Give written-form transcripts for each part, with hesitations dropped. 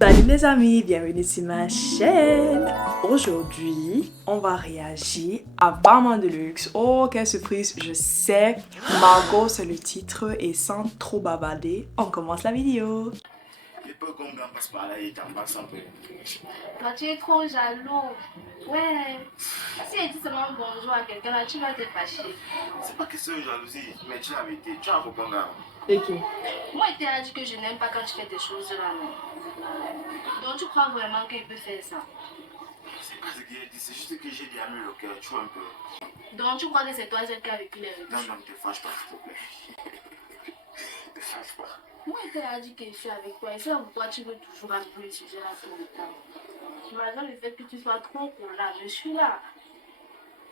Salut les amis, bienvenue sur ma chaîne. Aujourd'hui, on va réagir à Barman de luxe. Oh, quelle surprise, je sais. Margot, c'est le titre et sans trop bavarder, on commence la vidéo. Il peut qu'on passe par là et t'embrasse un peu. Toi, tu es trop jaloux. Ouais. Si elle dit seulement bonjour à quelqu'un là, tu vas te fâcher. C'est pas question de jalousie, mais tu l'as vérité. Tu as beaucoup gars. Ok. Moi, il t'a dit que je n'aime pas quand tu fais des choses là, non. Donc, tu crois vraiment qu'il peut faire ça? C'est pas ce qu'il a dit, c'est juste que j'ai déjà mis le cœur, tu vois un peu. Donc, tu crois que c'est toi celle qui a vécu les Non, ruptures? non, ne te fâche pas, s'il te plaît. Ne te fâche pas. Moi, il t'a dit que je suis avec toi. Et c'est pourquoi tu veux toujours aborder le sujet là tout le temps. Malgré le fait que tu sois trop là, je suis là.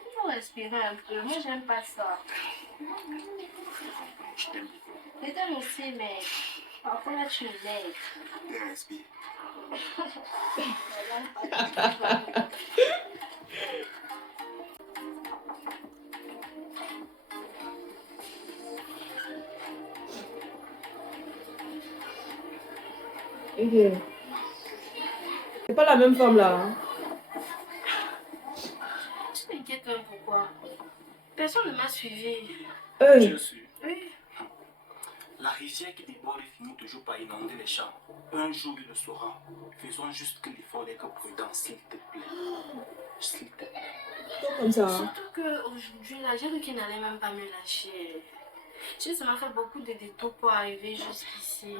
Il faut respirer un peu. Moi, j'aime pas ça. Je t'aime. Je t'aime aussi, mais parfois là, tu m'aides. Respire. Ok. C'est pas la même femme là. Hein? Tu t'inquiètes même pourquoi? Personne ne m'a suivi. Je suis. Oui. La rivière qui déborde finit toujours par inonder les champs. Un jour, il le saura. Faisons juste que l'effort n'est que prudent, s'il te plaît. S'il te plaît. Pas comme ça. Hein? Surtout qu'aujourd'hui, là, j'ai vu qu'il n'allait même pas me lâcher. Tu sais, ça m'a fait beaucoup de détours pour arriver jusqu'ici.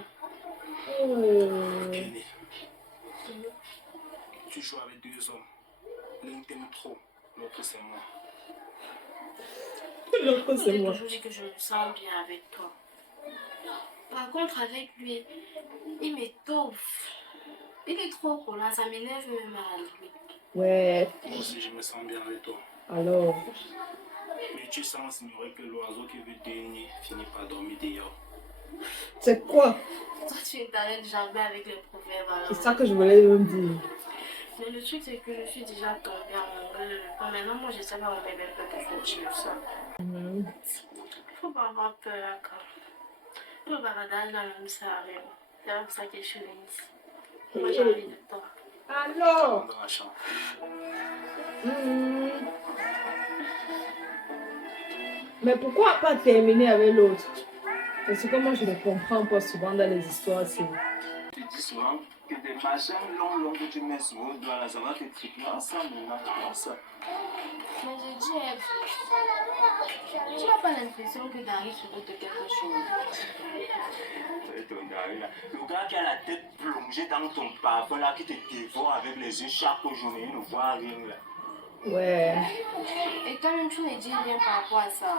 Kenny, tu joues avec deux hommes. L'un t'aime trop, l'autre c'est moi. L'autre Je c'est t'ai moi. toujours dit que je me sens bien avec toi. Par contre, avec lui, il m'étouffe. Il est trop collant, ça m'énerve même à la limite. Ouais. Moi aussi, je me sens bien avec toi. Alors. Mais tu sens ignorer que l'oiseau qui veut dénier finit par dormir dehors. C'est quoi? Toi, tu es allé jamais avec les proverbes. Alors. C'est ça que je voulais même dire. Mais le truc, c'est que je suis déjà tombée amoureuse. Maintenant, moi, je sais pas mon bébé peut continuer ça. Faut pas avoir peur, d'accord. Le baradage là, même ça arrive. C'est pour ça que je suis venue ici. Moi, j'ai envie de toi. Alors. Dans la chambre. Mais pourquoi pas terminer avec l'autre? Parce que moi je ne comprends pas souvent dans les histoires aussi. Tu dis souvent que des machins longs que tu mets sur le doigt là, ça va te triper ensemble maintenant. Ça. Mais je dis, Eve, tu n'as pas l'impression que Dari se doute de quelque chose. Le gars qui a la tête plongée dans ton parfum là, qui te dévore avec les yeux chaque journée, il ne voit rien là. Ouais. Et toi-même, tu ne dis rien par rapport à ça.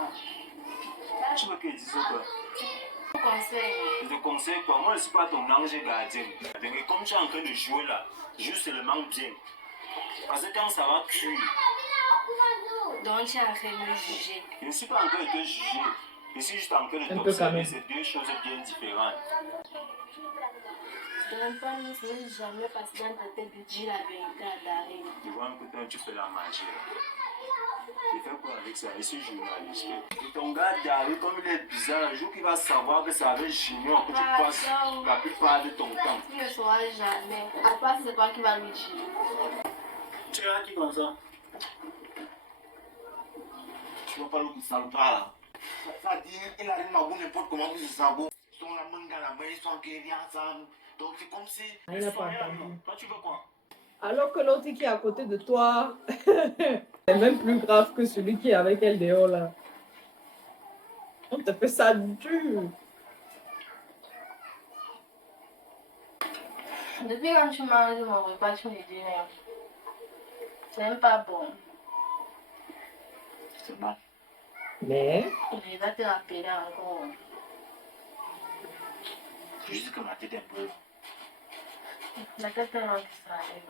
Tu veux que je dise quoi? Je te conseille. Je te conseille quoi? Moi je ne suis pas ton ange gardien. Et comme tu es en train de jouer là, juste seulement bien. Parce que quand ça va cuire, Donc, tu es en train de me juger. je ne suis pas en train de te juger. Je suis juste en train de Un peu quand t'observer, même. c'est deux choses bien différentes. Je n'aime pas ne jamais passer dans ta tête de dire la vérité à Dari. Tu vois un peu quand tu fais la magie. Tu fais quoi avec ça? Je suis journaliste. Et ton gars Dari, comme il est bizarre, le jour qu'il va savoir que c'est avec Junior que tu passes la plupart de ton temps. Tu ne le sauras jamais. À part si c'est toi qui vas lui dire. Tu es qui comme ça? Tu vas pas le salopard là. Ça dit, il arrive à n'importe comment que ce sabot. Son la manga la main, ils sont guéris ensemble. Donc c'est comme si. Il n'a pas entendu. Toi tu veux quoi? Alors que l'autre qui est à côté de toi, c'est même plus grave que celui qui est avec elle dehors là. On te fait ça dur. Depuis quand tu manges mon repas, tu me dis rien. C'est même pas bon. C'est mal. Mais. Il va te rappeler encore. C'est juste que ma tête est un peu. La tête est longue, ça arrive.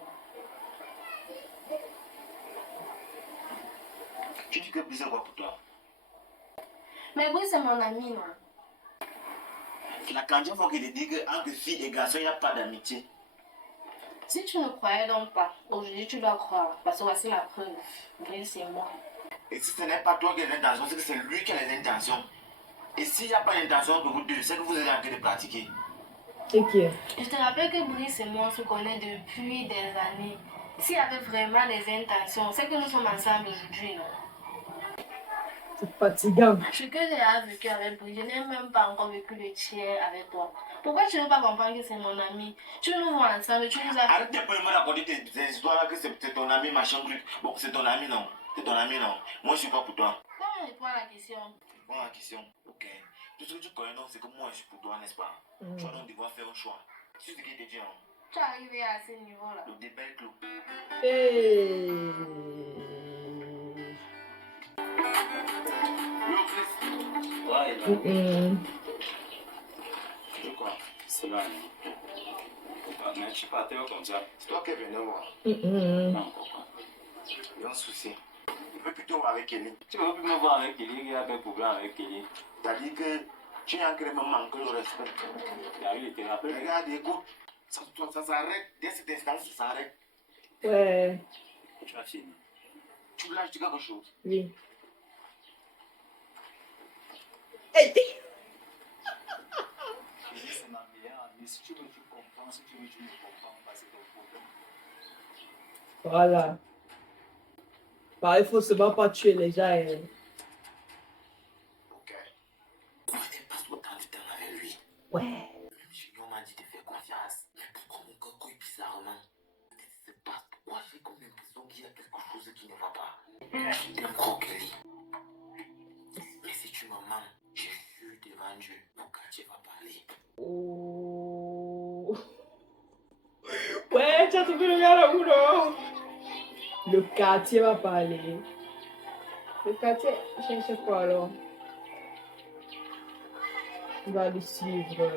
Tu dis que Brice est quoi pour toi? Mais oui, c'est mon ami, non? La quantième fois qu'il te dit qu'entre filles et garçons, il n'y a pas d'amitié. Si tu ne croyais donc pas, aujourd'hui tu dois croire. Parce que voici la preuve. Brice, c'est moi. Et si ce n'est pas toi qui as les intentions, c'est que c'est lui qui a les intentions. Et s'il n'y a pas d'intention de vous deux, c'est que vous êtes en train de pratiquer. Et qui est? Je te rappelle que Brice et moi on se connaît depuis des années. S'il y avait vraiment des intentions, c'est que nous sommes ensemble aujourd'hui, non? C'est fatigant. Ce que j'ai vécu avec Brice, je n'ai même pas encore vécu le tiers avec toi. Pourquoi tu ne veux pas comprendre que c'est mon ami? Tu nous vois ensemble, tu nous as... Arrête de me raconter tes histoires là que c'est ton ami, machin truc. Bon, c'est ton ami, non. C'est ton ami, non. Moi, je suis pas pour toi. Comment réponds à la question? Bon, la question. Ok. Tout ce que tu connais, donc, c'est que moi, je suis pour toi, n'est-ce pas? Tu vas donc devoir faire un choix. C'est ce qui te dit, hein. Tu es arrivé à ce niveau-là. Le débat est clos. Hey. Ouais, il a quoi? C'est là. Mais je suis pas comme ça. C'est toi qui es venu voir. Non, pourquoi? Il y a un souci. Je veux plutôt voir avec Kelly. Tu veux plus me voir avec Kelly, il y a un problème avec Kelly. T'as dit que tu es en train de me manquer le respect. Il était rappelé. Regarde, écoute. Ça s'arrête. Dès cet instant, ça s'arrête. Ouais. Tu as fini. Tu voulais acheter quelque chose? Oui. Hey. C'est ma meilleure amie. Si tu veux, tu comprends. Si tu veux, tu ne comprends pas. C'est ton problème. Voilà. Bah, il faut seulement pas tuer les gens. Ok. On passe autant de temps avec lui. Ouais. Même Junior m'a dit de faire confiance. Mais pourquoi mon cœur couille bizarrement? Je ne sais pas pourquoi j'ai comme l'impression qu'il y a quelque chose qui ne va pas. Je t'aime trop, Kelly. Mais si tu me mens, je jure devant Dieu, mon quartier va parler. Oh. Ouais, tu as trouvé le gars là où non? Le quartier va parler. Le quartier, cherche quoi alors? Il va le suivre.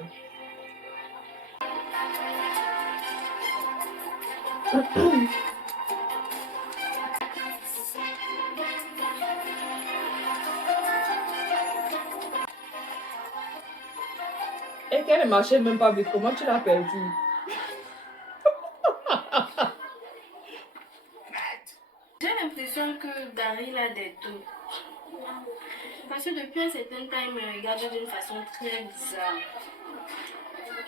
Et qu'elle ne marchait même pas vite, comment tu l'as perdu? J'ai l'impression que Daryl a des doutes. Parce que depuis un certain temps, il me regarde d'une façon très bizarre.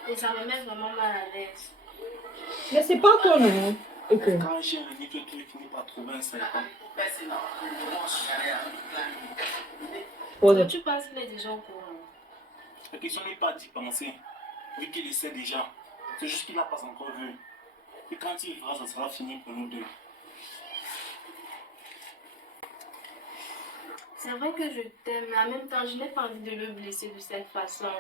Et ça me met vraiment mal à l'aise. Mais c'est pas toi, non? Ok. Quand j'ai venu, tu finis par trouver un serpent. Tu penses qu'il est déjà au courant? La question n'est pas d'y penser, vu qu'il le sait déjà. C'est juste qu'il n'a pas encore vu. Et quand il verra, ça sera fini pour nous deux. C'est vrai que je t'aime, mais en même temps, je n'ai pas envie de le blesser de cette façon.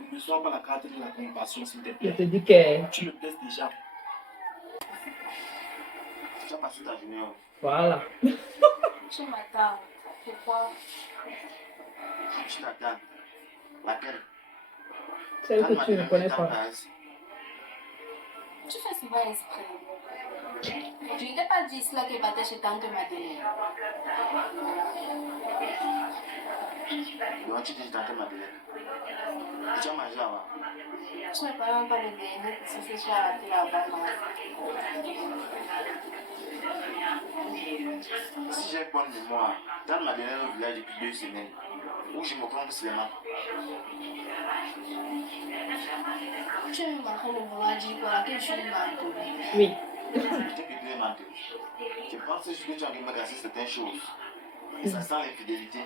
Ne me sois pas la carte de la compassion, s'il te Je plaît. te dis que... Tu le blesses déjà. Tu as passé ta journée. Voilà. Tu m'attends. Pourquoi? Tu t'attends. Laquelle? Celle que tu ne connais pas. Tu fais souvent exprès. Je ne t'ai pas dit cela que battait chez tante Madeleine. Non, tu dis tante Madeleine. Tu as mangé là-bas. Tu n'es pas même pas le dernier qui s'est fait rater là-bas. Si j'ai bonne mémoire, tante Madeleine est au village depuis 2 semaines. Où je me trompe seulement. Tu es en train de vouloir dire quoi? Que tu es manteau. Oui. Je t'ai piqué mentir. Je pense juste que tu as envie de me casser certaines choses. Et ça sent l'infidélité.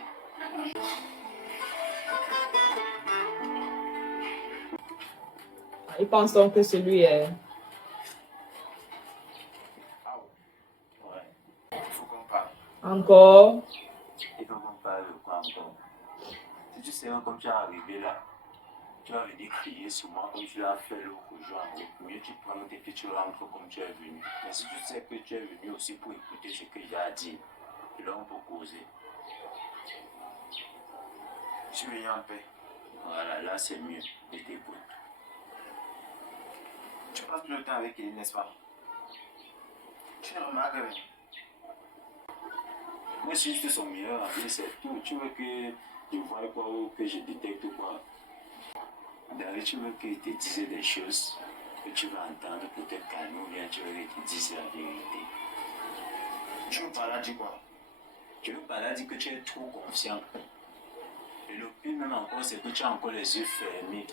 Ils pensent donc que c'est lui est... Ouais. Il faut qu'on parle. Encore. Il faut qu'on parle de quoi encore? Si tu sais comme tu es arrivé là, tu vas venir crier sur moi comme tu l'as fait l'autre jour. Mieux tu prends tes pieds, tu rentres comme tu es venu. Mais si tu sais que tu es venu aussi pour écouter ce que j'ai à dire, là on peut causer. Je suis venu en paix. Voilà, là c'est mieux. Je t'écoute. Tu passes plus le temps avec elle, n'est-ce pas? Tu ne remarques rien. Moi, je suis juste son meilleur ami, c'est tout. Tu veux que je voie quoi ou que je détecte quoi? D'ailleurs, tu veux qu'il te dise des choses que tu vas entendre peut-être calmer ou bien tu veux qu'il te dise la vérité. Tu me parles à dire quoi? Je veux pas dire que tu es trop confiant. Et le pire même encore, c'est que tu as encore les yeux fermés.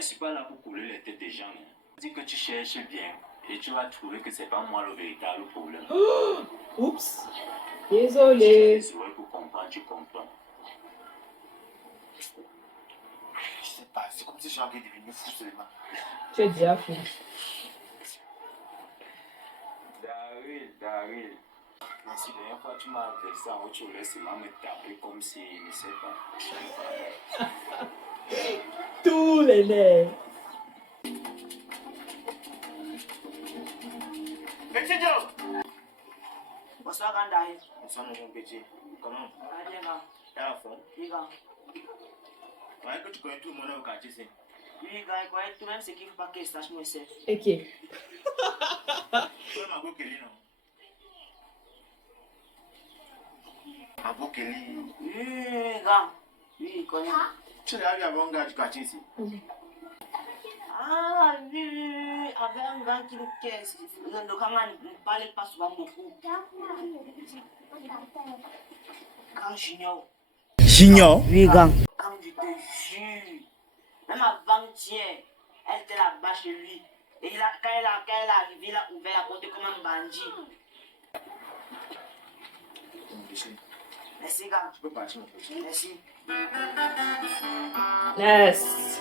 ne suis pas là pour couler les têtes des gens. Hein. Dis que tu cherches bien et tu vas trouver que c'est pas moi le véritable problème. Oups. Tu as Désolé. les oreilles pour comprendre, tu comprends. Je sais pas, c'est comme si j'avais devenu fou seulement. Tu es déjà fou. Daryl. Merci, la dernière fois tu m'as adressé en haut, tu voulais seulement me taper comme si, je ne sais pas. Tous les nerfs. Petit Joe! Bonsoir, Gandaï. Bonsoir, mon petit. Comment? Ah, bien, gars. T'es à fond? Oui, gars. Ouais, que tu connais tout le monde au quartier, c'est. Oui, gars, il croyait tout même ce qu'il ne faut pas qu'il sache moi, c'est. Ok. Tu es Margot Kelly, non? Margot Kelly. Oui, gars. Oui, il connaît. Tu l'as vu avant un gars du quartier ici? Ah, oui. Avec un gars qui nous caisse. Le gars ne parlait pas souvent beaucoup. Gang Junior. Junior? Oui, gang. Gang, je te jure. Même avant-hier, elle était là-bas chez lui. Et quand elle est arrivée, il a ouvert la porte comme un bandit. Merci, gang. Tu peux partir, mon petit. Merci. Yes.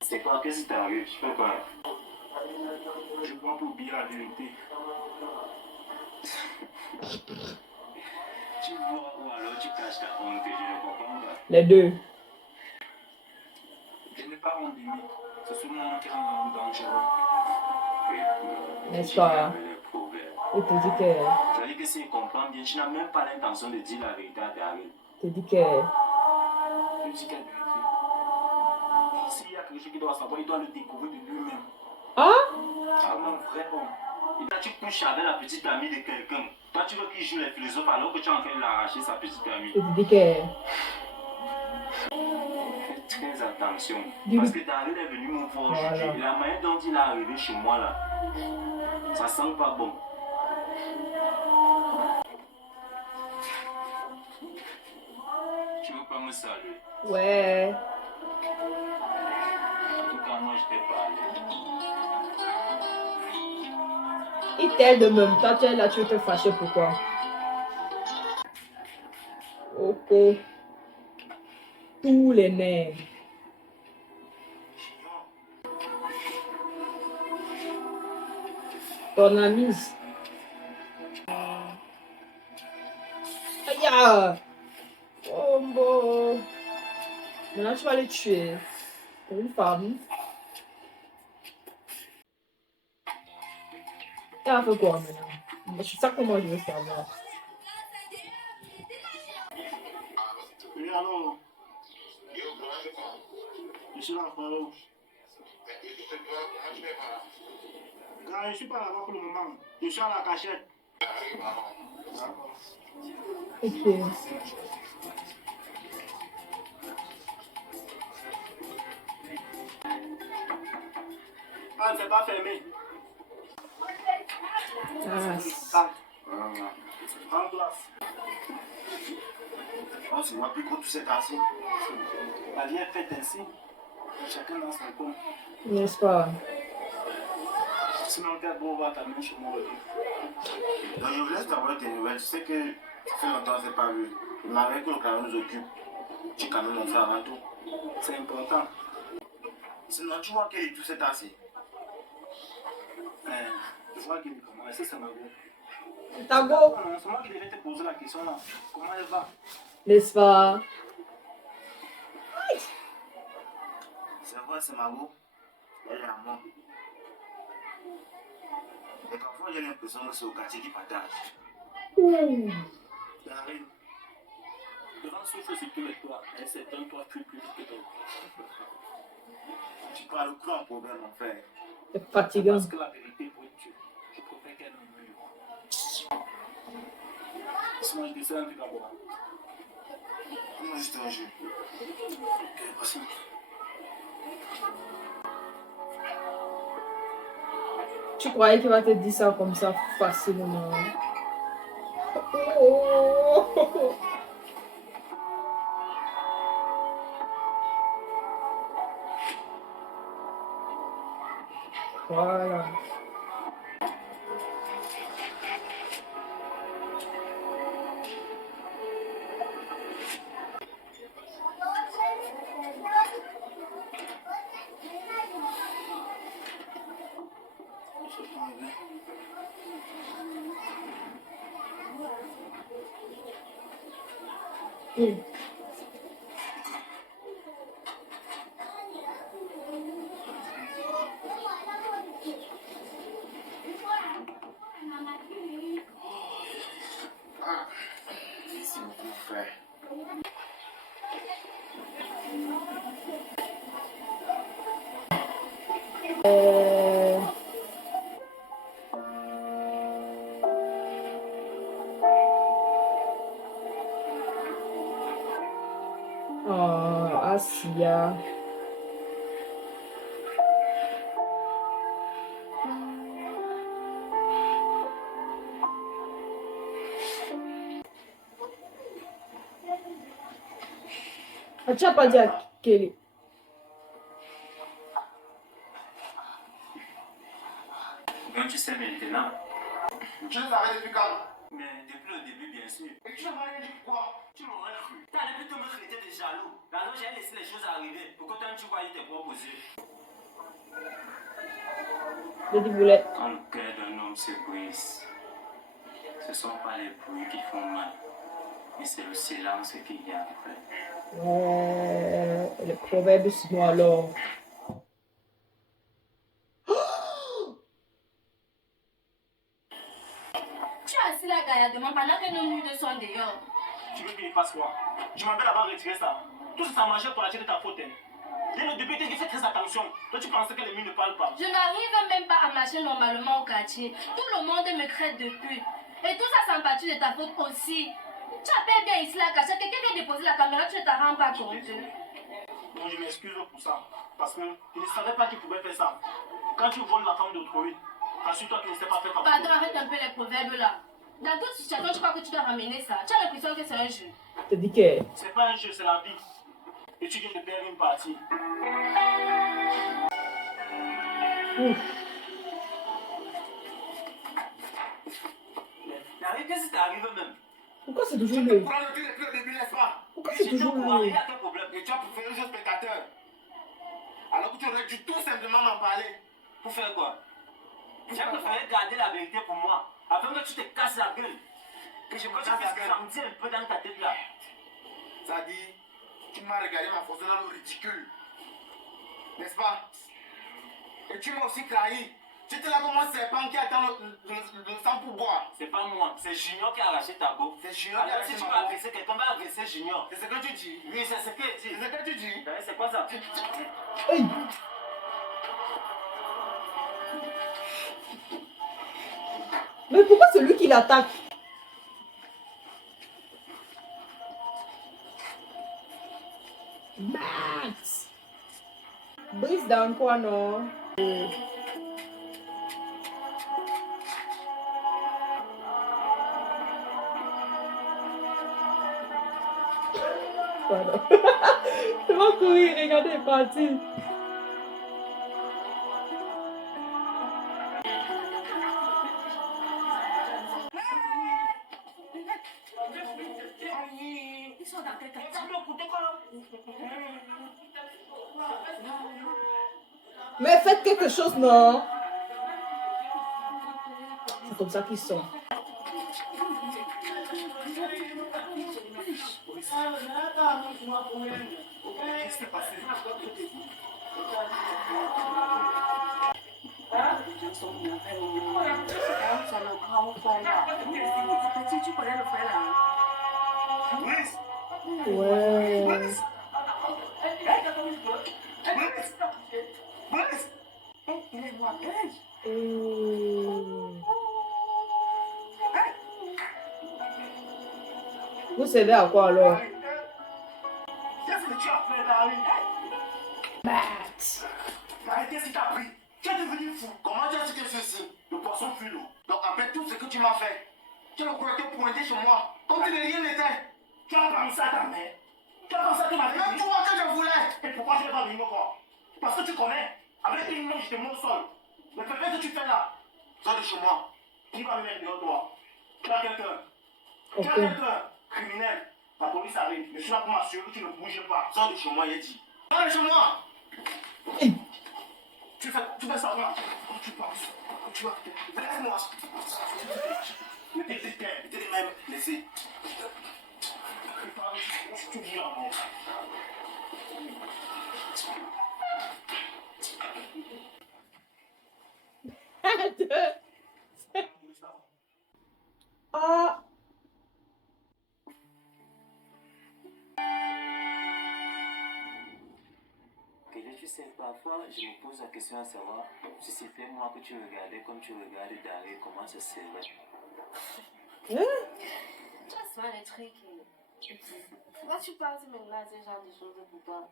C'est quoi? Qu'est-ce qui t'arrive? Je fais quoi? Je prends pour oublier la vérité. Tu vois ou alors tu caches ta honte et je ne comprends pas. Les deux. Je n'ai pas honte de lui. C'est seulement qui rend dangereux. N'est-ce pas? Il te dit que... Ça veut dire que s'il comprend bien, tu n'as même pas l'intention de dire la vérité à Daryl. Il te dit que... Tu dis quelle vérité? S'il y a quelque chose qu'il doit savoir, il doit le découvrir de lui-même. Ah? Ah, mon vrai homme. Et là, tu couches avec la petite amie de quelqu'un. Toi, tu veux qu'il joue les philosophes alors que tu es en train de l'arracher, sa petite amie. Il te dit que... Fais très attention. Dis-lui. Parce que Daryl est venu me voir aujourd'hui. Voilà. Et la manière dont il est arrivé chez moi, là, ça sent pas bon. Tu veux pas me saluer? Ouais. En tout cas, moi, je t'ai parlé. Il t'aide même. Toi, tu es là, tu veux te fâcher pourquoi? Ok. Tous les nerfs. Ton ami. Aïe! Oh bon. Maintenant, tu vas les tuer. C'est une femme. Elle a fait quoi maintenant? C'est ça que moi je veux savoir. Oui, allô? Je suis là, frérot. Gars, je ne suis pas là-bas pour le moment. Je suis à la cachette. Ok. Ah, c'est pas fermé. Ah. En place. Oh, c'est moi plus gros tout cet assis. La vie est faite ainsi. Chacun dans son coin. N'est-ce pas? Sinon, t'es beau, on va t'amener chez moi. Donc, je vous laisse d'abord tes nouvelles. Je sais que ça fait longtemps que je n'ai pas vu. Il m'avait que le carré nous occupe. Tu es quand même mon frère avant tout. C'est important. Sinon, tu vois qu'il est tout cet assis. Je vois qu'il est comment. Est-ce que c'est ma go? Ta go. Non, c'est moi qui devais te poser la question là. Comment elle va? N'est-ce pas? C'est vrai, c'est ma go. Elle est à moi. Mais parfois, j'ai l'impression que c'est au quartier qui partage. Daryl, le vent souffle sur tous les toits, mais c'est un toit plus vite que d'autres. Tu parles quoi en problème, mon frère? C'est fatigant. Parce que la vérité pour être Dieu, je préfère qu'elle me mure. Sinon, je décide un truc à boire. Comment juste un jeu? Ok, voici. Tu croyais qu'il va te dire ça comme ça facilement? Oh. Voilà. Merci beaucoup, frère. Oh, Asia. Ah, tu n'as pas dit à Kelly. Donc tu sais maintenant. Tu le savais depuis quand? Mais depuis le début, bien sûr. Et tu m'as rien dit pourquoi? Tu m'aurais cru. T'allais plutôt me traiter de jaloux. Alors j'ai laissé les choses arriver pour que toi tu voyais tes propres yeux. Je dis boulet. Quand le cœur d'un homme se brise, ce ne sont pas les bruits qui font mal, mais c'est le silence qui vient après. Le proverbe chinois alors. Tu es assis là gaillardement pendant que nos nuits sont dehors. Tu veux qu'il fasse quoi? Je m'en vais là-bas retirer ça. Tout ça, ça mangeait pour la tirer de ta faute. Hein. Dès le début, tu fais très attention. Toi, tu pensais que les mines ne parlent pas. Je n'arrive même pas à marcher normalement au quartier. Tout le monde me traite de pute. Et tout ça, sans partie de ta faute aussi. Tu appelles bien ici la cachette. Quelqu'un vient déposer la caméra, tu ne t'en rends pas compte. Donc, je m'excuse pour ça. Parce que je ne savais pas qu'il pouvait faire ça. Quand tu voles la femme d'autrui, assure-toi qu'il ne s'est pas fait ta Pardon, faute. arrête un peu les proverbes là. Dans toute situation, tu crois que tu dois ramener ça. Tu as l'impression que c'est un jeu. Je te dis que. C'est pas un jeu, c'est la vie. Et tu viens de perdre une partie. N'arrive qu'est-ce qui t'arrive même? Pourquoi c'est toujours Tu lui? me prends depuis le début, n'est-ce pas? Pourquoi c'est Je te toujours crois, il lui? y a quel problème? Et tu as préféré jouer spectateur. Alors que tu aurais dû tout simplement m'en parler. Pour faire quoi? J'ai préféré garder la vérité pour moi, afin que tu te casses la gueule. Que je me casse la puisse gueule. sentir un peu dans ta tête là. Ça dit, tu m'as regardé m'enfoncer dans le ridicule. N'est-ce pas? Et tu m'as aussi trahi. Tu étais là comme un serpent qui attend le sang pour boire. C'est pas moi, c'est Junior qui a arraché ta go. C'est Junior qui a Alors si arraché tu ma veux go. agresser quelqu'un, va agresser Junior. C'est ce que tu dis. Oui, c'est ce qu'il C'est dit. ce que tu dis. C'est quoi ça? Hey. Mais pourquoi c'est lui qui l'attaque? Max! Brise dans quoi, non? Pardon. Je vais courir, regardez, il est parti. Ils sont dans quel quartier? Mais faites quelque chose, non? C'est comme ça qu'ils sont. Qu'est-ce qui s'est passé? Tu connais le frère là? Brice! Ouais. Brice! Brice! Il est noir. Vous savez à quoi alors? Qu'est-ce que tu as fait, Larry? Max! Larry, qu'est-ce qui t'a pris? Tu es devenu fou. Comment tu as su que ceci? Le poisson fuit l'eau. Donc après tout ce que tu m'as fait, tu ne crois que pointer chez moi, comme si de rien n'était. Tu as pensé à ta mère. Tu as pensé à ta Même mère. toi que je voulais. Et pourquoi je n'ai pas venu me voir? Parce que tu connais. Avec une main, je te monte au sol. Mais qu'est-ce que tu fais là? Sors de chez moi. Qui va me mettre dehors, toi? Tu as quelqu'un? Tu as Ok. quelqu'un? Criminel. La police arrive. Je suis là pour m'assurer que tu ne bouges pas. Sors de chez moi, il a dit. Sors de chez moi! Tu fais ça, là. Tu penses? Tu vas... Laisse-moi. Mais t'es terre. T'es même laissé. Tu dis là, bon. Ah, Tu sais, parfois, je me pose la question à savoir si c'était moi que tu regardais comme tu regardes Dari, comment ça serait. Tu vois souvent les trucs. Pourquoi tu parles maintenant de ce genre de choses pour toi?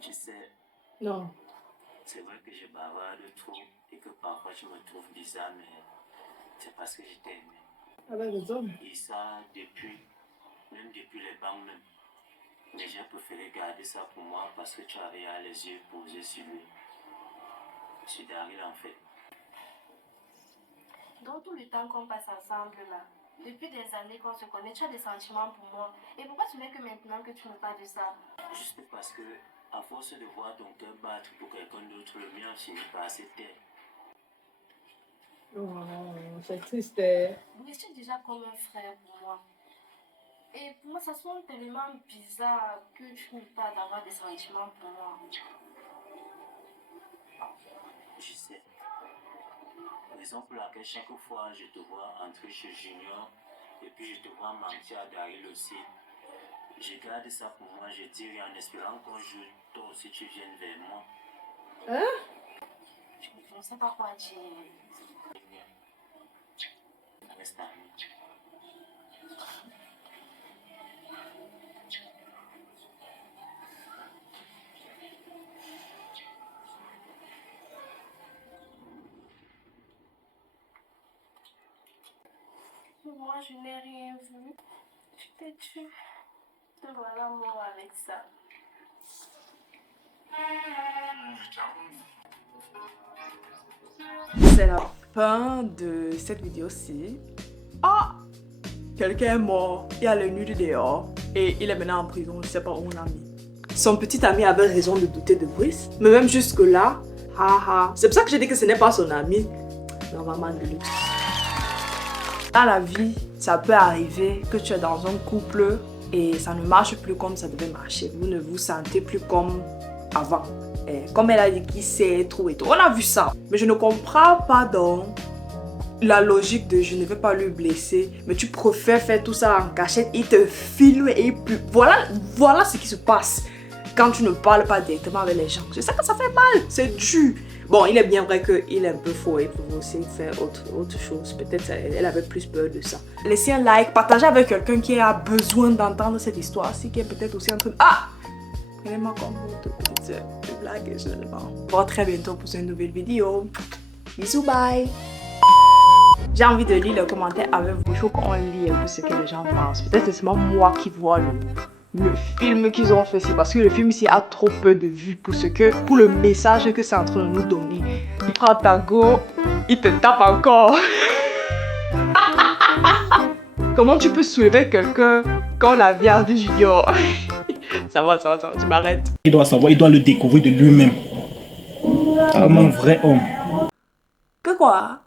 Tu sais, non. c'est vrai que je bavarde trop et que parfois je me trouve bizarre, mais c'est parce que je t'aime. Avec les hommes. Et ça, même depuis les bancs même. Mais j'ai préféré garder ça pour moi parce que tu avais les yeux posés sur lui. Sur Daryl en fait. Dans tout le temps qu'on passe ensemble là, depuis des années qu'on se connaît, tu as des sentiments pour moi. Et pourquoi tu n'es que maintenant que tu me parles de ça? Juste parce que, à force de voir ton cœur battre pour quelqu'un d'autre, le mien finit par se taire. Oh, c'est triste. Oui, tu es déjà comme un frère pour moi. Et pour moi, ça sonne tellement bizarre que tu me parles d'avoir des sentiments pour moi. Je sais. Raison pour laquelle chaque fois je te vois entrer chez Junior et puis je te vois mentir à Daryl aussi. Je garde ça pour moi, je dis rien en espérant qu'un jour, toi aussi tu viennes vers moi. Hein? Je ne sais pas quoi dire. Reste ami. Moi, je n'ai rien vu. Tu t'es tué. Te voilà mort avec ça. C'est la fin de cette vidéo-ci. Ah! Quelqu'un est mort, il y a le nude dehors et il est maintenant en prison, je sais pas où on a mis. Son petit ami avait raison de douter de Brice, mais même jusque-là, haha. C'est pour ça que j'ai dit que ce n'est pas son ami. Normalement de luxe. Dans la vie, ça peut arriver que tu es dans un couple et ça ne marche plus comme ça devait marcher. Vous ne vous sentez plus comme avant. Et comme elle a dit qu'il sait trop et tout. On a vu ça. Mais je ne comprends pas donc la logique de je ne vais pas lui blesser. Mais tu préfères faire tout ça en cachette. Il te filme et voilà ce qui se passe quand tu ne parles pas directement avec les gens. Je sais que ça fait mal. C'est dur. Bon, il est bien vrai qu'il est un peu faux et pour aussi faire autre chose. Peut-être elle avait plus peur de ça. Laissez un like, partagez avec quelqu'un qui a besoin d'entendre cette histoire-ci, qui est peut-être aussi en train de... Ah! Prenez-moi comme votre petite sœur. Je blague seulement. On se voit très bientôt pour une nouvelle vidéo. Bisous, bye! J'ai envie de lire les commentaires avec vous. Il faut qu'on lit un peu ce que les gens pensent. Peut-être c'est seulement moi qui vois le film qu'ils ont fait. C'est parce que le film ici a trop peu de vues pour le message que c'est en train de nous donner. Il prend ta go, il te tape encore. Comment tu peux soulever quelqu'un quand la vie a dit Junior? Ça va, tu m'arrêtes. Il doit savoir, il doit le découvrir de lui-même. Comme un vrai homme. Que quoi?